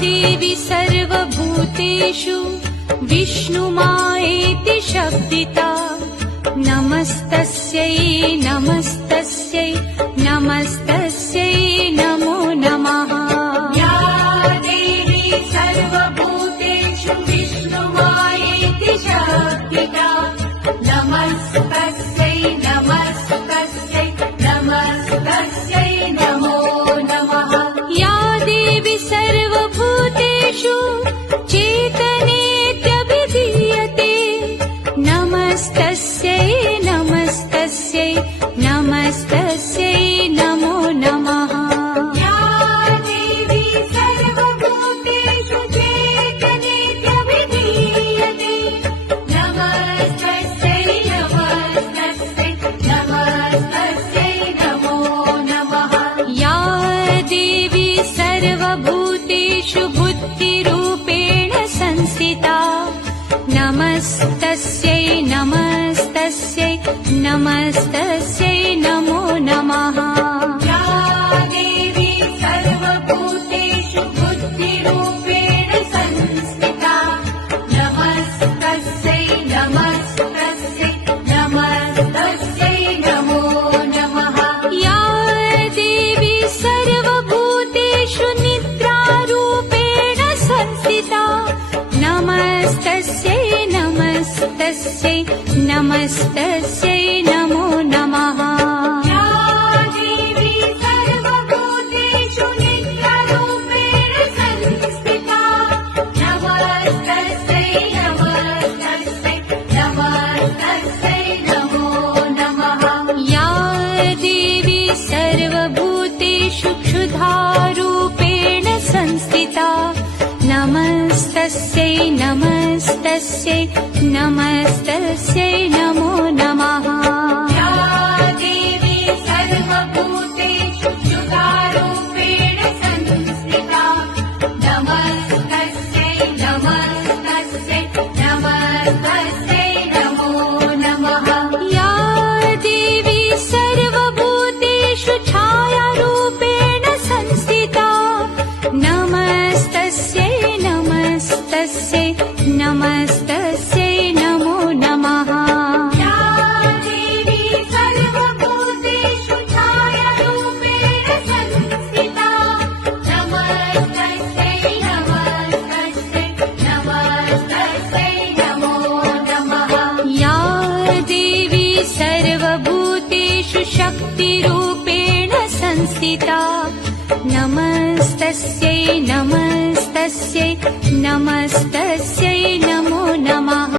देवी सर्वभूतेषु विष्णुमायेति शब्दिता नमस्तस्यै नमस्तस्यै नमस्तस्यै नमो नमः। या देवी सर्वभूतेषु विष्णुमायेति शब्दिता नमस्तस्यै नमस्तस्यै नमस्तस्यै नमो नमः। या देवी सर्वभूतेषु चेतनेत्यभिधीयते नमस्तस्यै नमस्तस्यै नमस्तस्यै नमो नमः। या देवी सर्वभूतेषु चेतनेत्यभिधीयते नमस्तस्यै नमस्तस्यै नमस्तस्यै नमो नमः। या देवी सर्वभूतेषु बुद्धिरूपेण संस्थिता नमस्तस्यै नमस्तस्यै नमस्तस्यै नमो नमः। या देवी सर्वभूतेषु बुद्धिरूपेण संस्थिता नमस्तस्यै नमस्तस्यै नमस्तस्यै नमो नमः। या देवी सर्वभूतेषु निद्रारूपेण संस्थिता नमस्तस्यै नमस्तस्यै नमस्तस्यै नमो नमः। या देवी सर्वभूतेषु निद्रारूपेण संस्थिता नमस्तस्यै नमस्तस्यै नमस्तस्यै नमो नमः। या देवी सर्वभूतेषु क्षुधारूपेण संस्थिता नमस्तस्यै नमस्तस्यै नमस्तस्यै नमो नमः। या देवी सर्वभूतेषु क्षुधारूपेण संस्थिता नमस्तस्यै नमस्तस्यै नमस्तस्यै नमो नमः। या देवी सर्वभूतेषु छायारूपेण संस्थिता नमस्तस्यै नमस्तस्यै नमस्तस्यै नमो नमः। या देवी सर्वभूतेषु छायारूपेण संस्थिता नमस्तस्यै नमस्तस्यै नमस्तस्यै नमो नमः। या देवी सर्वभूतेषु शक्तिरूपेण संस्थिता नमस्तस्यै नमस्तस्यै नमस्तस्यै